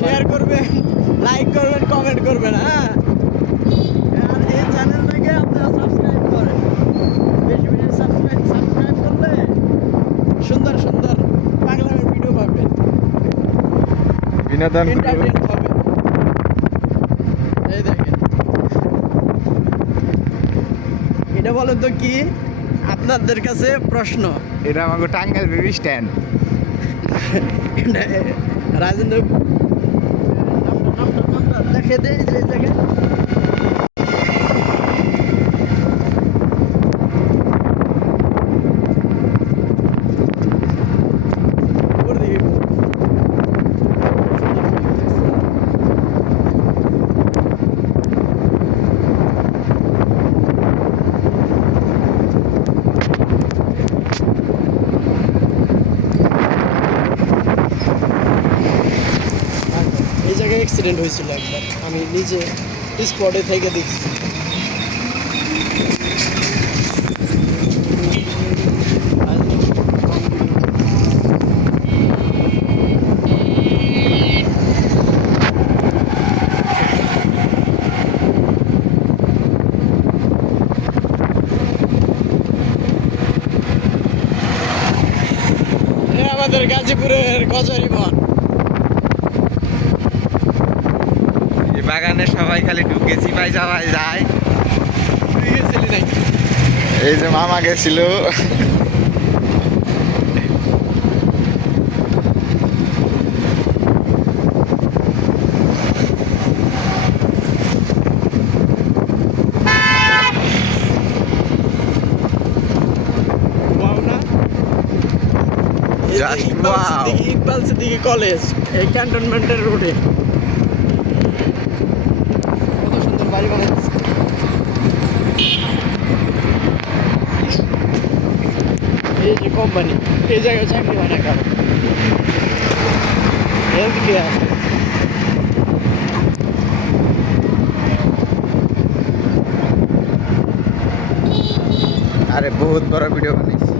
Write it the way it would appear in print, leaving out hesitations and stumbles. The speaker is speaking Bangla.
শেয়ার করবেন, লাইক করবেন, কমেন্ট করবেন। হ্যাঁ, আর এই চ্যানেলটাকে আপনারা সাবস্ক্রাইব করেন। বেশি বেশি সাবস্ক্রাইব করলে সুন্দর সুন্দর পাগলামের ভিডিও পাবেন, বিনোদন এন্টারটেইন হবে। এই দেখেন, এটা বলেন তো কি আপনাদের কাছে প্রশ্ন। এটা আমাকে টাঙ্গাইল বেবি স্ট্যান্ড। রাজেন্দ্র নামটা দেখে দেয় যে জায়গায় ওর দিকে এই জায়গায় অ্যাক্সিডেন্ট হয়েছিল একবার, আমি নিজে স্পটে থেকে দেখছি। আমাদের গাজীপুরের কচুরি বন। এই বাগানে সবাই খালি ঢুকেছি ভাই, সবাই যায়। তুই গেছিলি নাকি? এই যে মামা গেছিল। Wow না? এই যে Just Iqbal wow. Iqbal Siddiqui college, এই ক্যান্টনমেন্টের রোডে কত সুন্দর বাড়ি বানাচ্ছে। এই যে কোম্পানি, এই জায়গায় চাকরি হয় না কারো, হেলথ কেয়ার। আরে বহুত বড় ভিডিও বানাইছি।